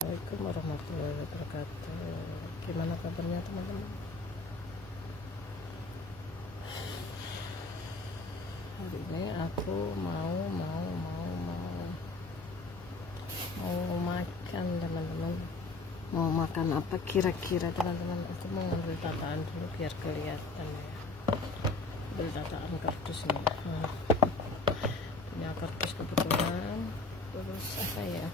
Assalamualaikum warahmatullahi wabarakatuh. Gimana kabarnya teman-teman? Hari ini aku mau makan teman-teman. Mau makan apa kira-kira teman-teman? Aku mau ngambil tataan dulu biar kelihatan ya. Ambil tataan kardusnya. Punya kardus kebetulan. Terus apa ya?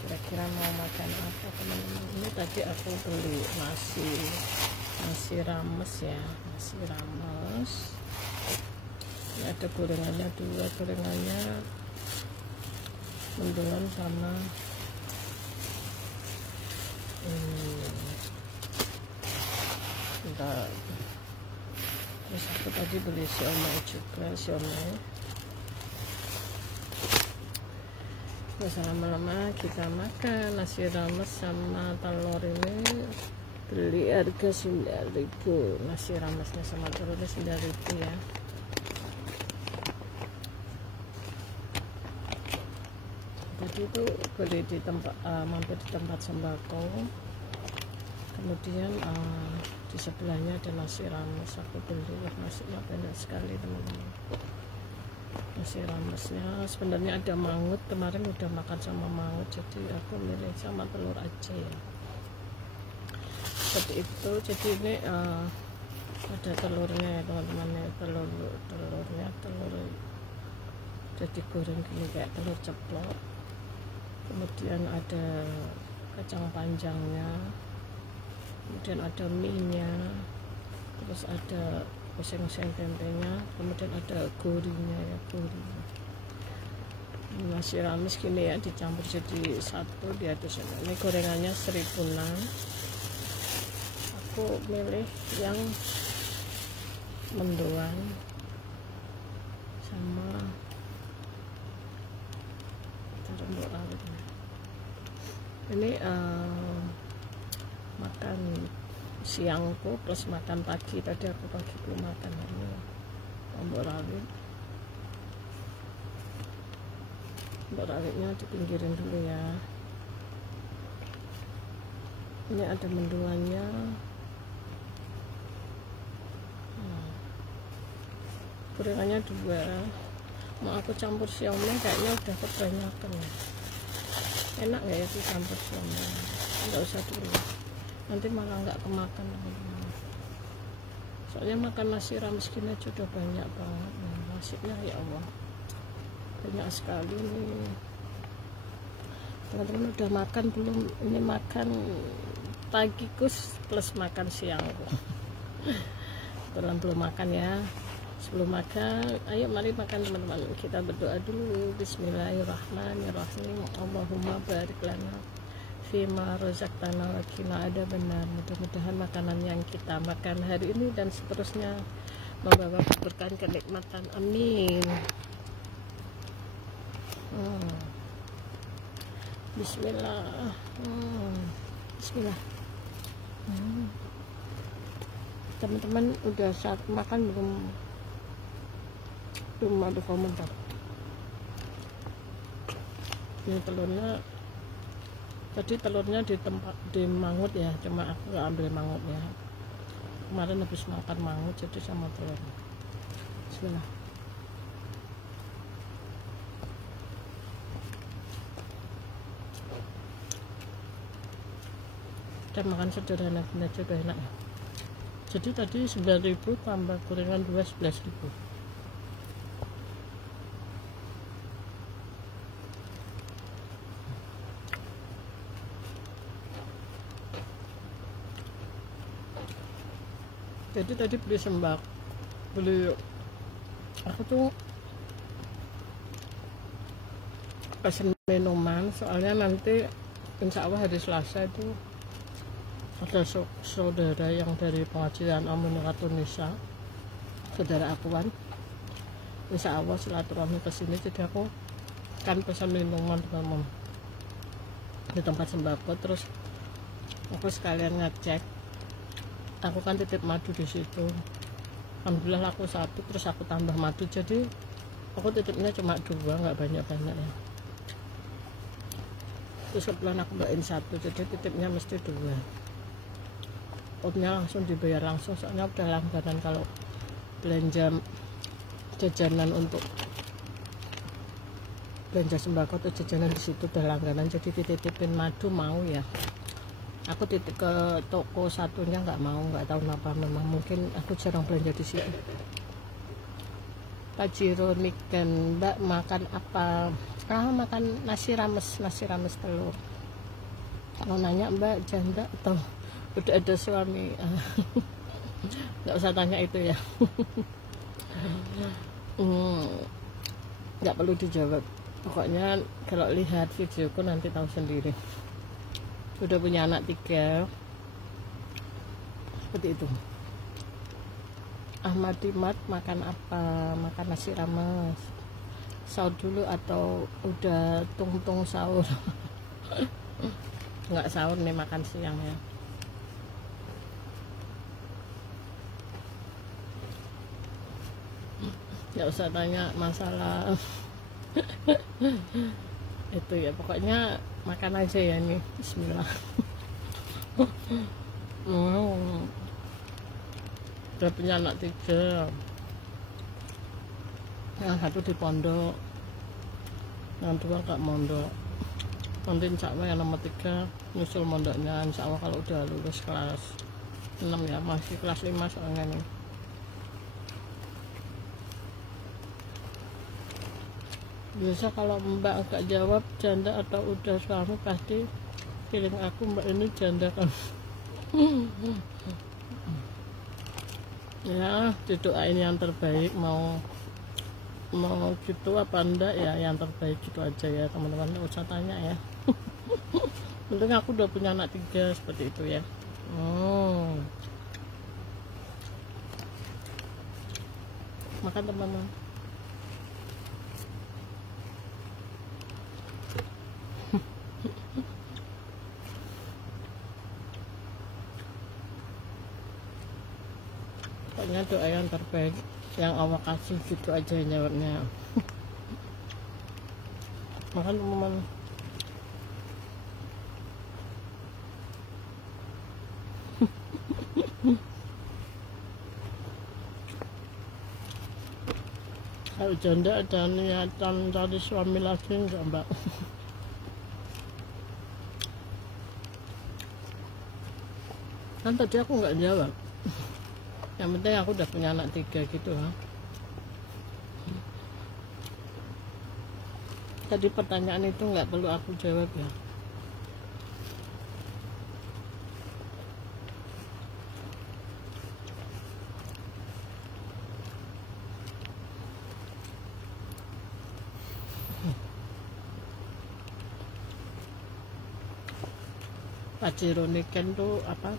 Kira-kira mau makan apa teman-teman? Ini tadi aku beli nasi rames ya, nasi rames. Ini ada gorengannya, dua gorengannya, mendoan sama bentar. Terus aku tadi beli siomay juga, siomay. Terus lama-lama kita makan nasi rames sama telur. Ini beli harga 9.000, nasi ramesnya sama telurnya 9.000 ya. Tadi itu beli di tempat mampir di tempat sembako, kemudian di sebelahnya ada nasi rames. Aku beli, nasinya banyak sekali teman-teman. Nasi ramesnya sebenarnya ada mangut, kemarin udah makan sama mangut, jadi aku milih sama telur aja ya, seperti itu. Jadi ini ada telurnya ya teman-teman ya, telurnya jadi goreng gini kayak telur ceplok, kemudian ada kacang panjangnya, kemudian ada mie-nya, terus ada oseng-oseng tempenya, kemudian ada gorinya ya, gorinya. Nasi rames gini ya, dicampur jadi satu di atas. Ini gorengannya 1.006. Aku milih yang mendoan sama terembuk rawitnya. Ini makan siangku plus makan pagi. Tadi aku pagi belum makan. Ini lombok rawit. Lombok rawitnya dipinggirin dulu ya. Ini ada mendoannya. Gorengannya 2. Mau aku campur siomay kayaknya udah kebanyakan ya. Enak nggak ya dicampur siomay? Nggak usah dulu, nanti malah nggak kemakan teman-teman. Soalnya makan nasi rames gini sudah banyak banget nih nasinya, ya Allah, banyak sekali nih teman-teman. Udah makan belum? Ini makan pagiku plus makan siangku. Belum makan ya. Sebelum makan, ayo mari makan teman-teman. Kita berdoa dulu. Bismillahirrahmanirrahim. Allahumma barik lana fima rozaqtana wa qina adzabannar. Mudah-mudahan makanan yang kita makan hari ini dan seterusnya membawa keberkahan, kenikmatan. Amin. Bismillah. Bismillah. Teman-teman udah saat makan belum ada komentar. Ini telurnya, tadi telurnya di mangut ya, cuma aku gak ambil mangut ya. Kemarin habis makan mangut jadi sama telur. Bismillah. Dan makan sederhana gini aja udah enak ya. Jadi tadi 9.000 tambah gorengan 2, 11.000. Jadi tadi beli aku tuh pesen minuman, soalnya nanti insya Allah hari Selasa itu ada saudara yang dari pengajian Amunuratul Nisa, saudara akuan. Insya Allah silaturahmi ke sini, jadi aku kan pesan minuman teman-teman di tempat sembako. Terus aku sekalian ngecek, aku kan titip madu di situ. Alhamdulillah laku 1, terus aku tambah madu, jadi aku titipnya cuma 2, nggak banyak-banyak ya. terus kebetulan aku bawain satu, jadi titipnya mesti 2. Outnya langsung dibayar langsung, soalnya udah langganan kalau belanja jajanan untuk belanja sembako atau jajanan di situ udah langganan, jadi dititipin madu mau ya. Aku titip ke toko satunya nggak mau, nggak tahu kenapa, memang mungkin aku jarang belanja di situ. Pak Jiro Niken, Mbak makan apa? Makan nasi rames telur. Kalau nanya Mbak janda atau udah ada suami, nggak usah tanya itu ya. Nggak perlu dijawab, pokoknya kalau lihat videoku nanti tahu sendiri. Udah punya anak 3, seperti itu. Ahmad Dimat makan apa? Makan nasi rames. Sahur dulu atau udah tung sahur? Nggak sahur nih, makan siang ya. Nggak usah tanya masalah itu ya, pokoknya makan aja ya nih. Bismillah. Udah punya anak 3, yang satu di pondok, yang 2 gak mondok. Nanti insya Allah yang nomor 3 nyusul mondoknya, insya Allah kalau udah lulus kelas 6 ya, masih kelas 5 soalnya nih. Biasa kalau Mbak agak jawab janda atau udah suami, pasti feeling aku Mbak ini janda kan. Ya didoain yang terbaik, mau gitu apa enggak ya, yang terbaik gitu aja ya teman-teman, nggak usah tanya ya. Penting aku udah punya anak 3, seperti itu ya. Makan teman-teman. Pokoknya doa yang terbaik yang Allah kasih, gitu aja jawabnya. Makan teman-teman. Kalau janda ada niatan cari suami lagi enggak Mbak? Kan tadi aku nggak jawab. Yang penting aku udah punya anak 3 gitu ha. Tadi pertanyaan itu nggak perlu aku jawab ya. Pak Jiro Niken tuh apa?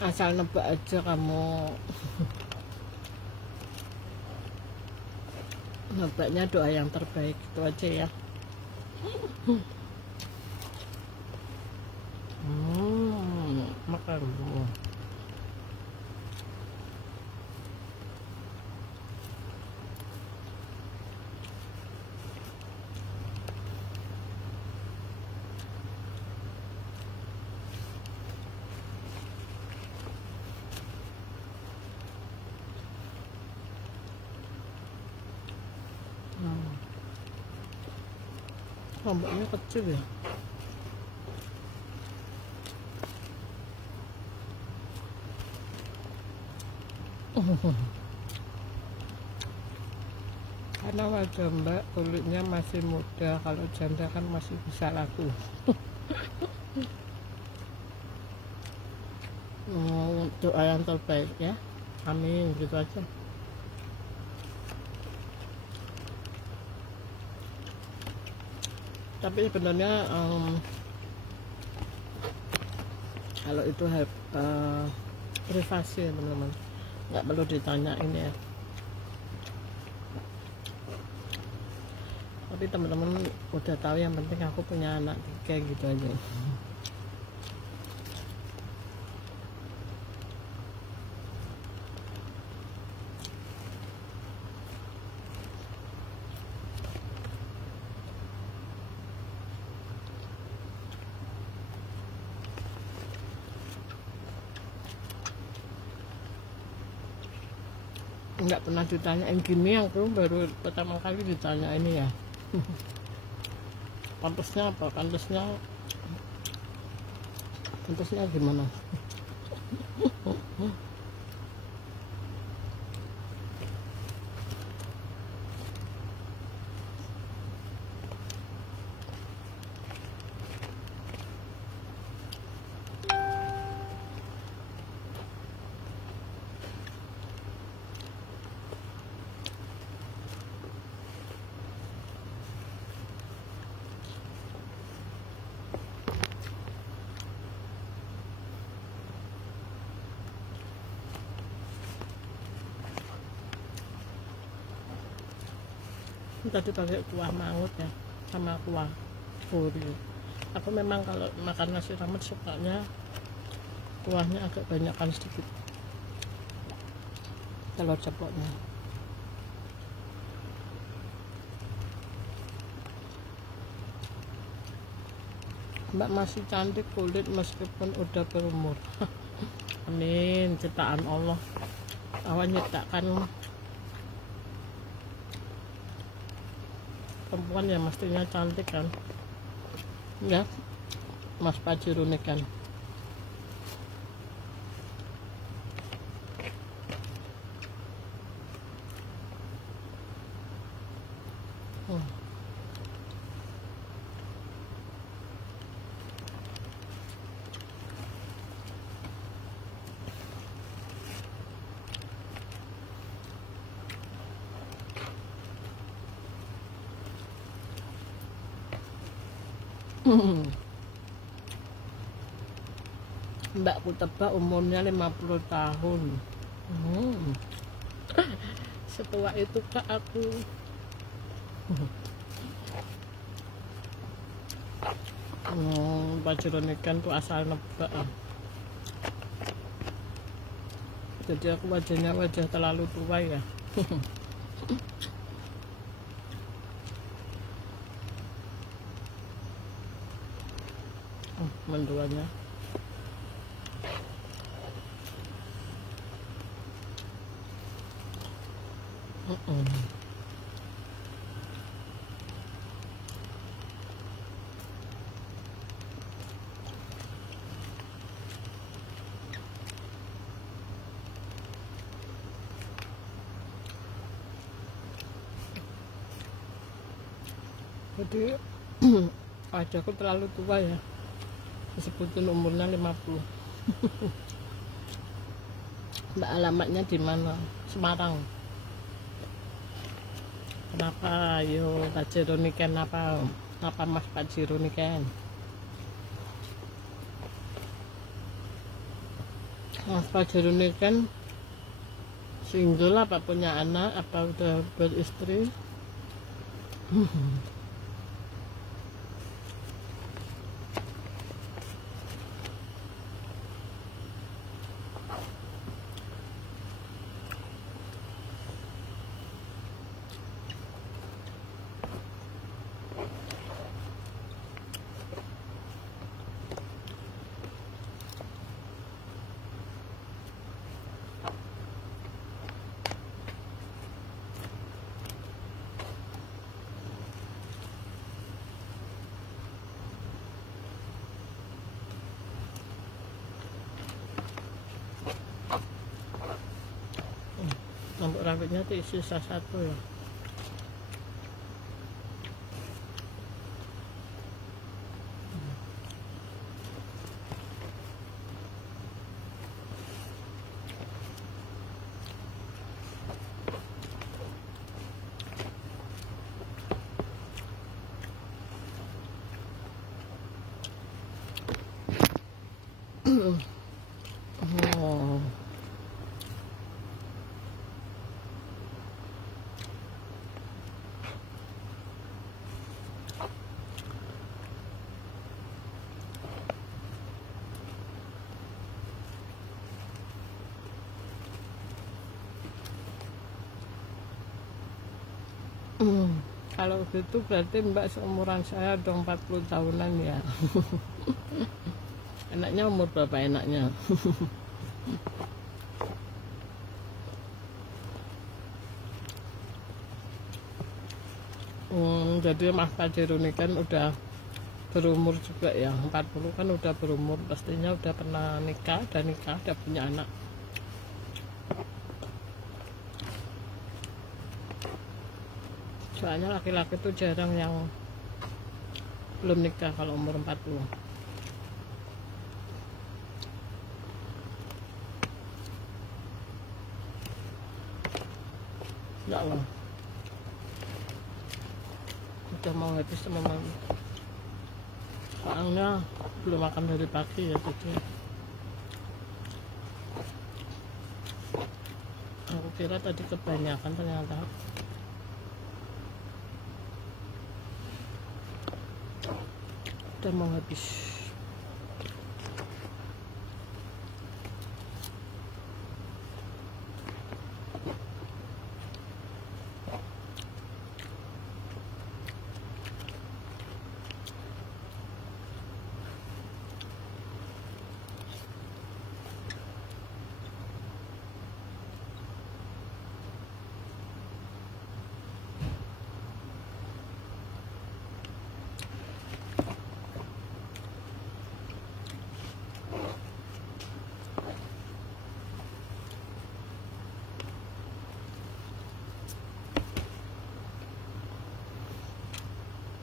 Asal nebak aja kamu. Nebaknya doa yang terbaik, itu aja ya. Makan dulu. Lomboknya kecil ya. Karena wajah Mbak kulitnya masih muda, kalau janda kan masih bisa laku. Doa yang terbaik ya, amin, gitu aja. Tapi sebenarnya kalau itu privasi ya teman-teman, nggak perlu ditanyain ya. Tapi teman-teman udah tahu, yang penting aku punya anak 3 gitu aja. nggak pernah ditanyain gini, aku baru pertama kali ditanya ini ya. Pantasnya apa? Pantasnya gimana? Tadi pakai kuah mangut ya, sama kuah furi. Aku memang kalau makan nasi ramet sukanya kuahnya agak banyakkan sedikit, telur ceploknya. Mbak masih cantik kulit meskipun udah berumur. Amin, ciptaan Allah. Allah nyiptakan perempuan ya mestinya cantik kan ya, Mas Pajero nih kan. Mbakku tebak umurnya 50 tahun. Setua itu kak aku. Pajero ikan tuh asal nebak. Jadi aku wajahnya wajah terlalu tua ya. Menduanya. Jadi wajahku terlalu tua ya, disebutin umurnya 50. Mbak alamatnya di mana? Semarang. Kenapa? Yo Pajero niken apa? Apa Mas Pajero niken? Mas Pajero niken single apa punya anak apa udah beristri? Untuk rambutnya tuh sisa satu ya. Oh. Kalau gitu berarti Mbak seumuran saya dong, 40 tahunan ya. Enaknya umur berapa enaknya? Jadi Mas Pajero ini kan udah berumur juga ya, 40 kan udah berumur, pastinya udah pernah nikah, udah punya anak. Soalnya laki-laki tuh jarang yang belum nikah kalau umur 40. Enggak lah, udah mau habis teman-teman, soalnya belum makan dari pagi ya, jadi aku kira tadi kebanyakan, ternyata udah mau habis.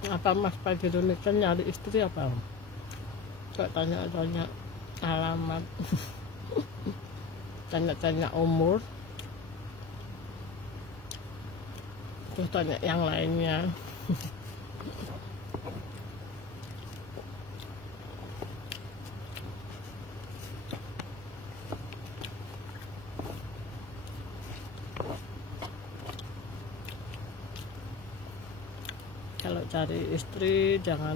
Apa Mas Pajero ini kan nyari istri apa? Kok tanya-tanya alamat, tanya-tanya umur, terus tanya yang lainnya. Kalau cari istri jangan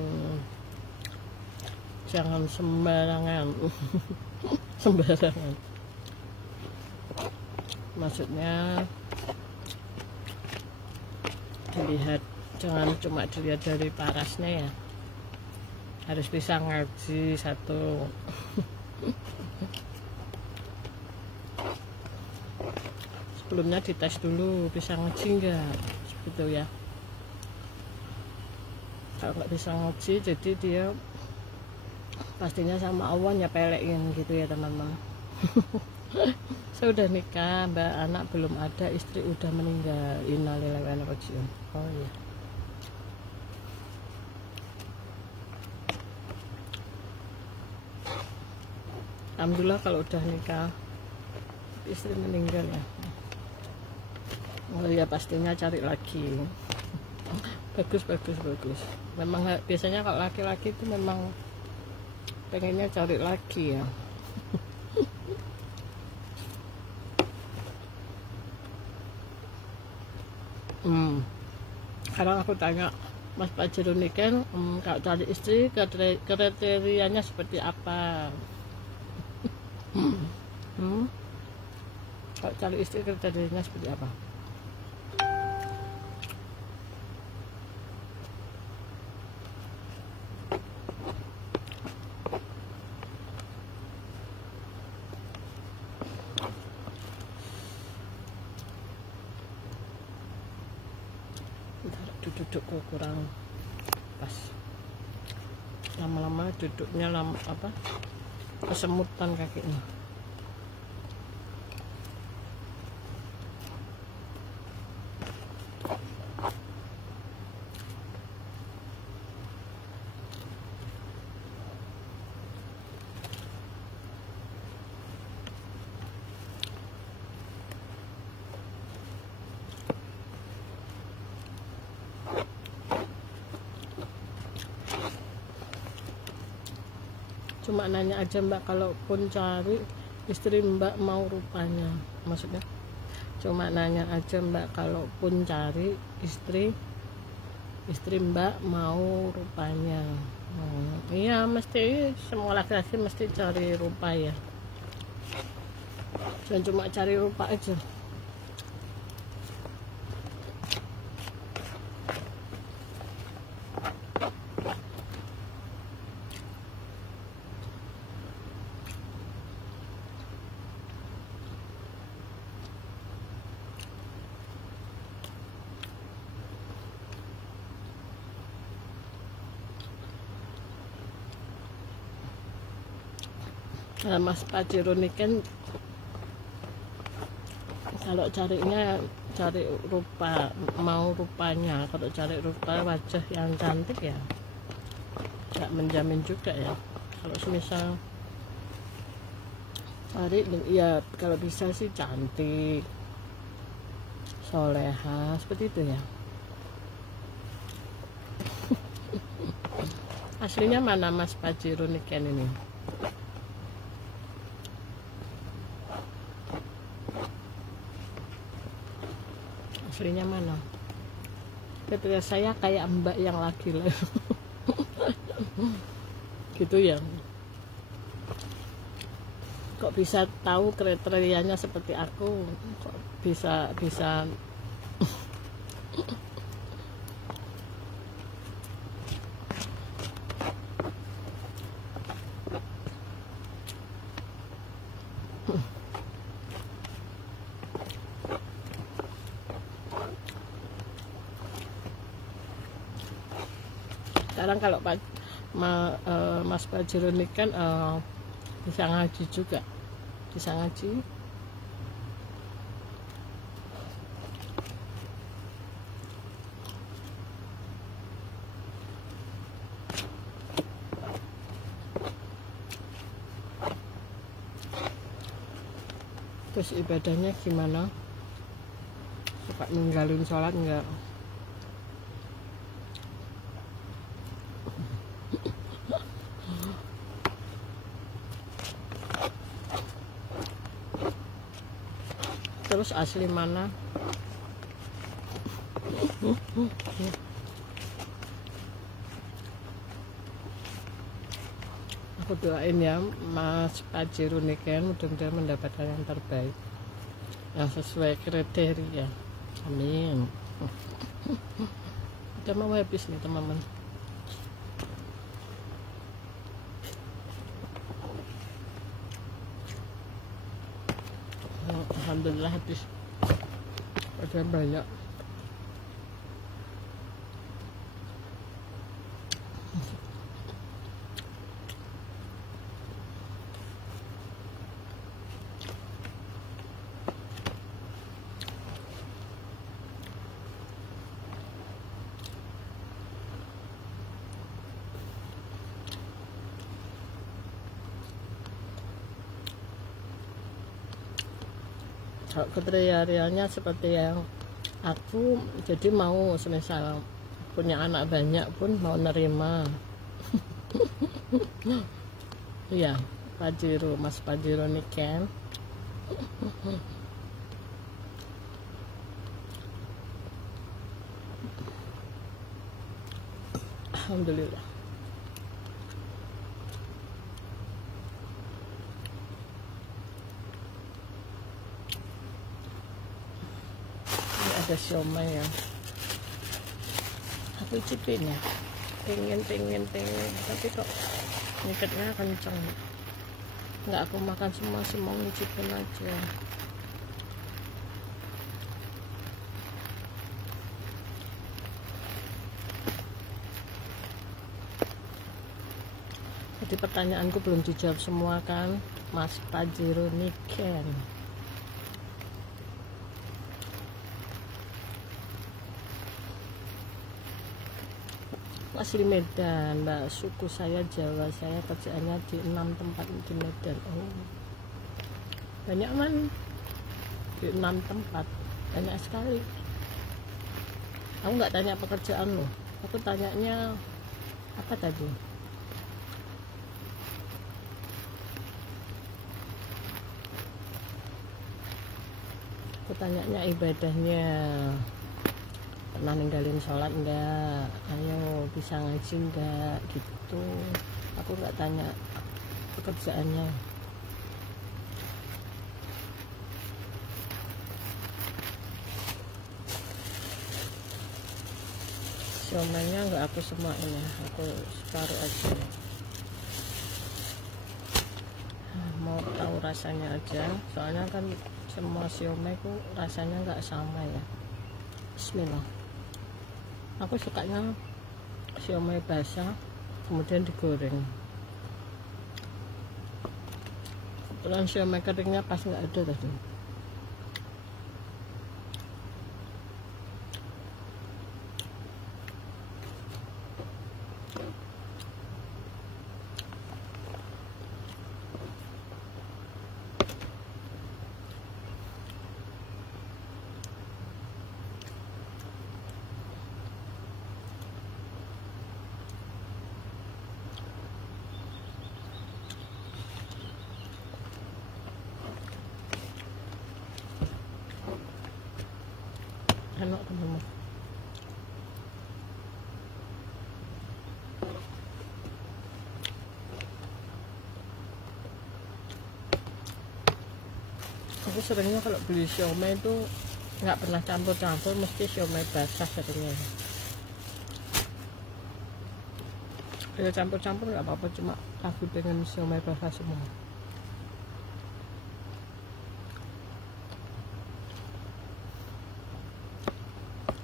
sembarangan. Sembarangan, maksudnya dilihat, jangan cuma dilihat dari parasnya ya, harus bisa ngaji satu. Sebelumnya dites dulu bisa ngaji enggak, gitu ya. Kalau nggak bisa ngaji, jadi dia pastinya sama Allah nyepelein gitu ya teman-teman. Saya udah nikah, mbak, anak belum ada, istri udah meninggal. Innalillahi wa inna ilaihi raji'un. Oh iya. Alhamdulillah kalau udah nikah, istri meninggal ya. Oh iya, pastinya cari lagi. Bagus. Memang biasanya kalau laki-laki itu memang pengennya cari lagi ya. Sekarang aku tanya Mas Pajero ini kan, kalau cari istri kriterianya seperti apa? Kalau cari istri kriterianya seperti apa? Dudukku kurang pas, lama-lama duduknya kesemutan kakinya. Cuma nanya aja mbak, kalaupun cari istri mbak mau rupanya, maksudnya cuma nanya aja mbak, kalaupun cari istri mbak mau rupanya. Iya, mesti semua laki-laki mesti cari rupa ya, jangan cuma cari rupa aja. Nah, Mas Pajero ini kan kalau carinya cari rupa, mau rupanya, kalau cari rupa wajah yang cantik ya nggak menjamin juga ya. Kalau semisal cari ya, kalau bisa sih cantik, soleha, seperti itu ya. Aslinya mana Mas Pajero Niken ini? Aslinya mana? Ketika saya kayak mbak yang lagi gitu ya. Kok bisa tahu kriterianya seperti aku? Kok bisa sekarang kalau Mas Pajero ini kan bisa ngaji juga, bisa ngaji. Terus ibadahnya gimana? Suka ninggalin sholat enggak? Terus asli mana? Aku doain ya Mas Pajero Niken, mudah-mudahan mendapatkan yang terbaik, yang sesuai kriteria. Amin. Udah mau habis nih teman-teman. Alhamdulillah habis. Ada banyak. Kriterianya seperti yang aku, jadi mau semisal punya anak banyak pun mau nerima. Iya, Pajero, Mas Pajero Niken. Alhamdulillah. Ada siomay ya, aku cipin ya, pengen tapi kok nyikatnya kenceng, nggak aku makan semua sih, mau ngicipin aja. Jadi pertanyaanku belum dijawab semua kan Mas Pajero Niken. Asli Medan, Mbak. Suku saya Jawa, saya kerjaannya di 6 tempat di Medan. Oh, banyak man, di 6 tempat, banyak sekali. Aku nggak tanya pekerjaan loh, aku tanyanya apa tadi? Aku tanyanya ibadahnya. Pernah ninggalin sholat enggak, ayo bisa ngaji enggak, gitu. Aku nggak tanya pekerjaannya. Siomaynya enggak aku semua ini, aku separuh aja. Mau tahu rasanya aja, soalnya kan semua siomay ku rasanya nggak sama ya. Bismillah. Aku sukanya siomay basah kemudian digoreng. kebetulan siomay keringnya pas nggak ada tadi. Enak teman-teman. Aku seringnya kalau beli siomay itu nggak pernah campur-campur, mesti siomay basah seringnya. Kalau campur-campur nggak apa-apa, cuma aku dengan siomay basah semua.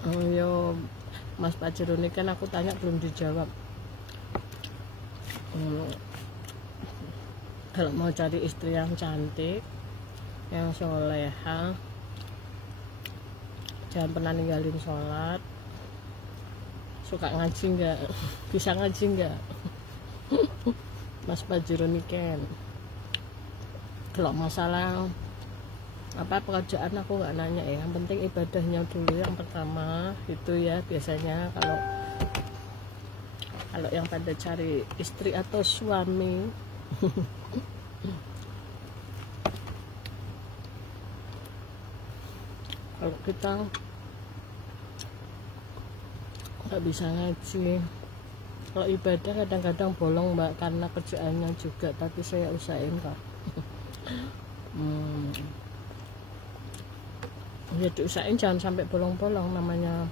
Yo, Mas Pak Jeroni kan aku tanya belum dijawab. Kalau mau cari istri yang cantik, yang soleha, jangan pernah ninggalin sholat, suka ngaji nggak, bisa ngaji nggak, Mas Pak Jeroni kan. Kalau masalah apa pekerjaan aku nggak nanya ya, yang penting ibadahnya dulu yang pertama itu ya. Biasanya kalau yang pada cari istri atau suami kalau kita nggak bisa ngaji, kalau ibadah kadang-kadang bolong mbak, karena kerjaannya juga, tapi saya usahain kok. Ya diusahain jangan sampai bolong-bolong, namanya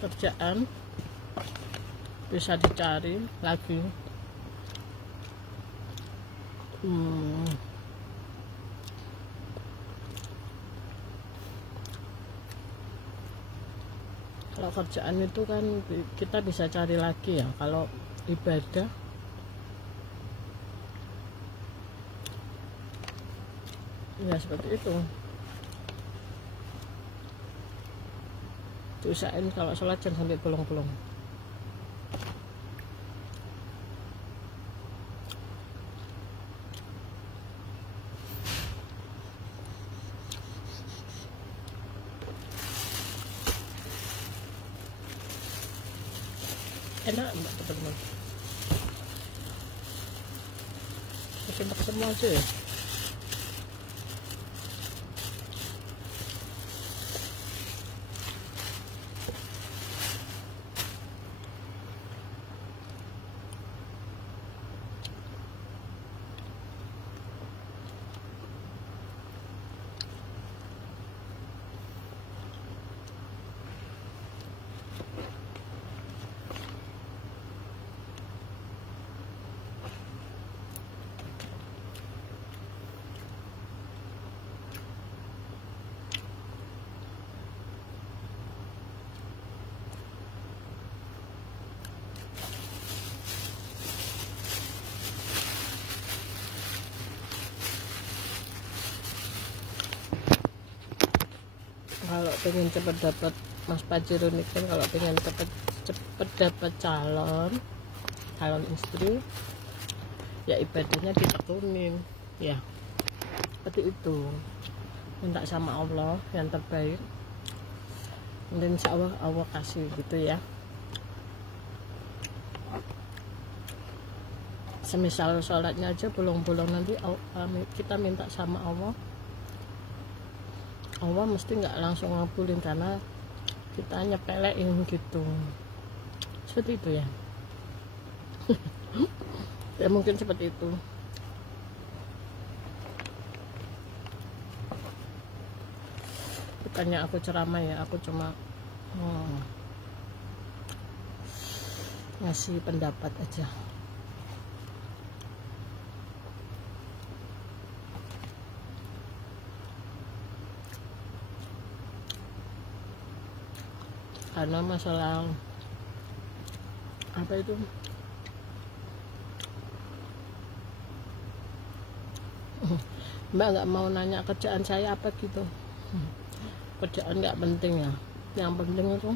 kerjaan bisa dicari lagi. Kalau kerjaan itu kan kita bisa cari lagi ya, kalau ibadah ya seperti itu. Diusahain kalau sholat jangan sampai bolong-bolong. Enak enggak teman-teman? Masak semua aja ya. Kalau pengen cepet dapat Mas Pak Jeroni kan, kalau pengen cepet dapat calon istri ya ibadahnya ditekunin ya, seperti itu. Minta sama Allah yang terbaik, dan insya Allah kasih gitu ya. Semisal sholatnya aja bolong-bolong, nanti kita minta sama Allah mesti nggak langsung ngabulin karena kita nyepelein gitu, seperti itu ya. Ya mungkin seperti itu. Bukannya aku ceramah ya, aku cuma ngasih pendapat aja. Karena masalah apa itu, Mbak nggak mau nanya kerjaan saya apa gitu. Kerjaan nggak penting ya, yang penting itu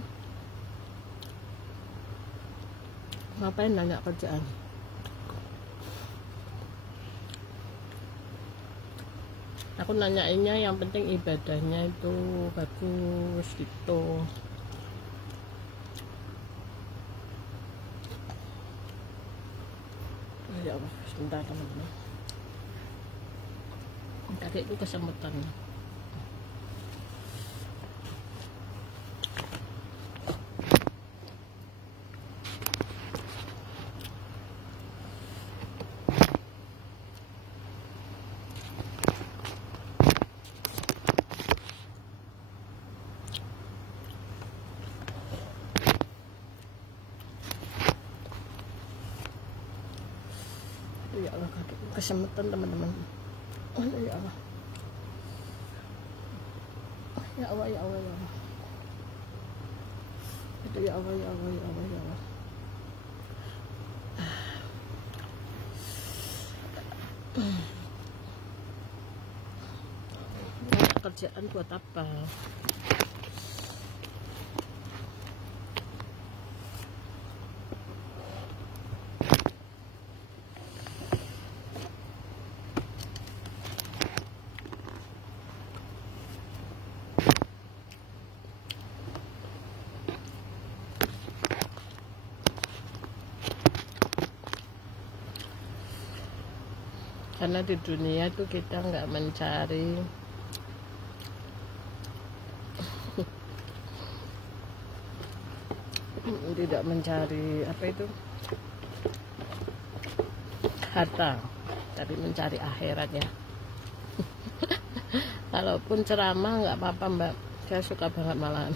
ngapain nanya kerjaan. Aku nanyainnya yang penting ibadahnya itu bagus gitu. Ya Allah, sebentar teman-teman, tadi itu kesemutan. Ya Allah, kesemutan teman-teman. Oh ya Allah, ya Allah, ya Allah, ya Allah, itu ya Allah, ya Allah, ya Allah, ya Allah. Kerjaan buat apa? Karena di dunia tuh kita nggak mencari tidak mencari apa itu harta, tapi mencari akhirat ya. Kalaupun ceramah nggak apa-apa Mbak, saya suka banget malahan.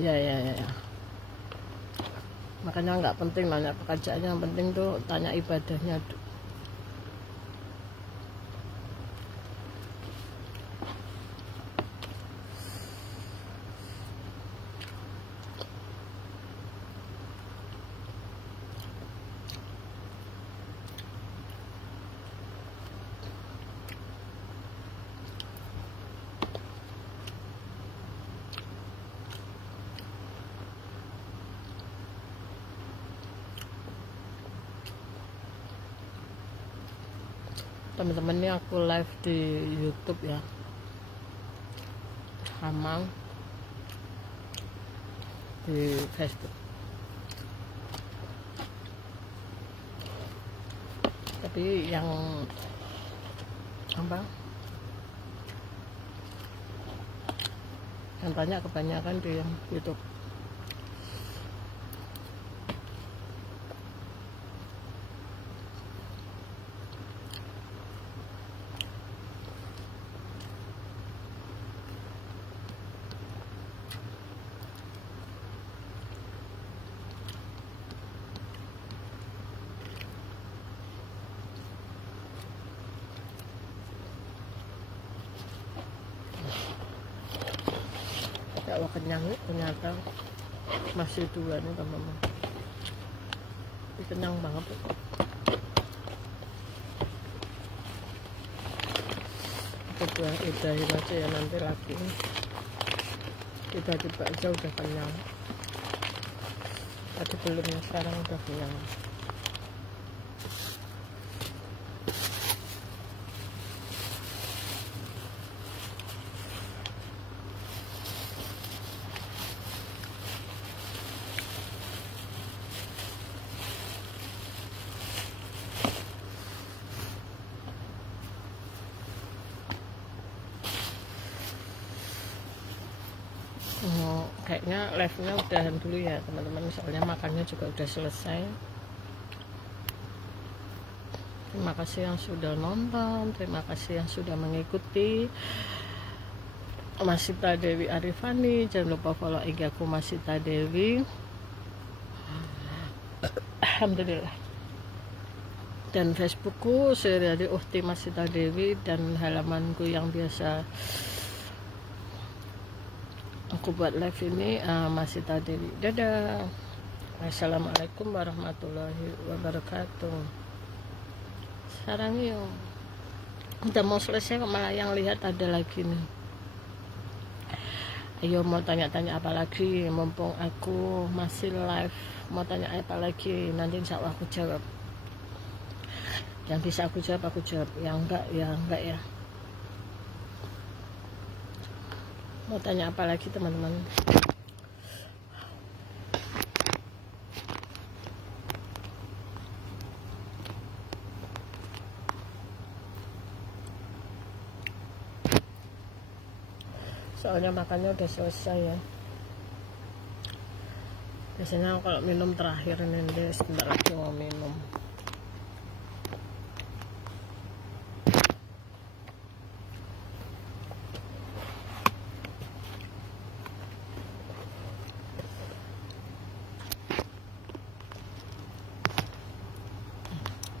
Ya. Makanya nggak penting nanya pekerjaannya, yang penting tuh tanya ibadahnya. Teman-teman, ini aku live di YouTube ya, sama di Facebook. Tapi yang apa? Yang tanya kebanyakan di yang YouTube. Ya Allah, kenyang ternyata, masih 2 nih teman-teman. Kenyang banget. Aku buang udahin aja ya, nanti lagi tiba-tiba aja udah kenyang. Tadi belum, sekarang udah kenyang. Kayaknya live-nya udahan dulu ya teman-teman, soalnya makannya juga udah selesai. Terima kasih yang sudah nonton, terima kasih yang sudah mengikuti. Masita Dewi Arifani, jangan lupa follow IG aku Masita Dewi. Alhamdulillah. Dan Facebookku Suryadi Uhti Masita Dewi, dan halamanku yang biasa aku buat live ini Masita Dewi. Dadah. Assalamualaikum warahmatullahi wabarakatuh. Sekarang yuk udah mau selesai kok malah yang lihat ada lagi nih. Ayo mau tanya-tanya apa lagi, mumpung aku masih live. Mau tanya apa lagi, nanti insya Allah aku jawab. Yang bisa aku jawab, yang enggak ya. Mau tanya apa lagi teman-teman? Soalnya makannya udah selesai ya. Biasanya kalau minum terakhir ini, sebentar lagi mau minum.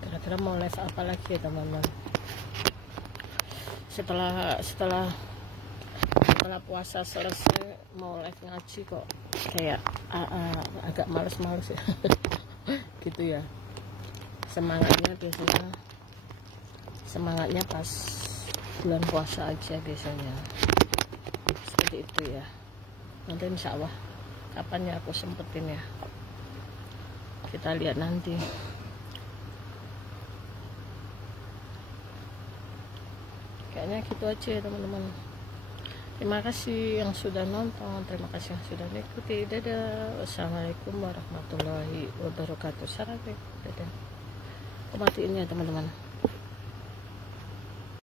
Kira-kira mau live apa lagi ya teman-teman? Setelah puasa selesai mau live ngaji kok kayak agak males ya. Gitu ya, semangatnya pas bulan puasa aja biasanya seperti itu ya. Nanti insya Allah kapan ya aku sempetin ya, kita lihat nanti. Kayaknya gitu aja ya teman-teman. Terima kasih yang sudah nonton, terima kasih yang sudah mengikuti. Dadah. Wassalamualaikum warahmatullahi wabarakatuh. Dadah. Aku matiin ya teman-teman.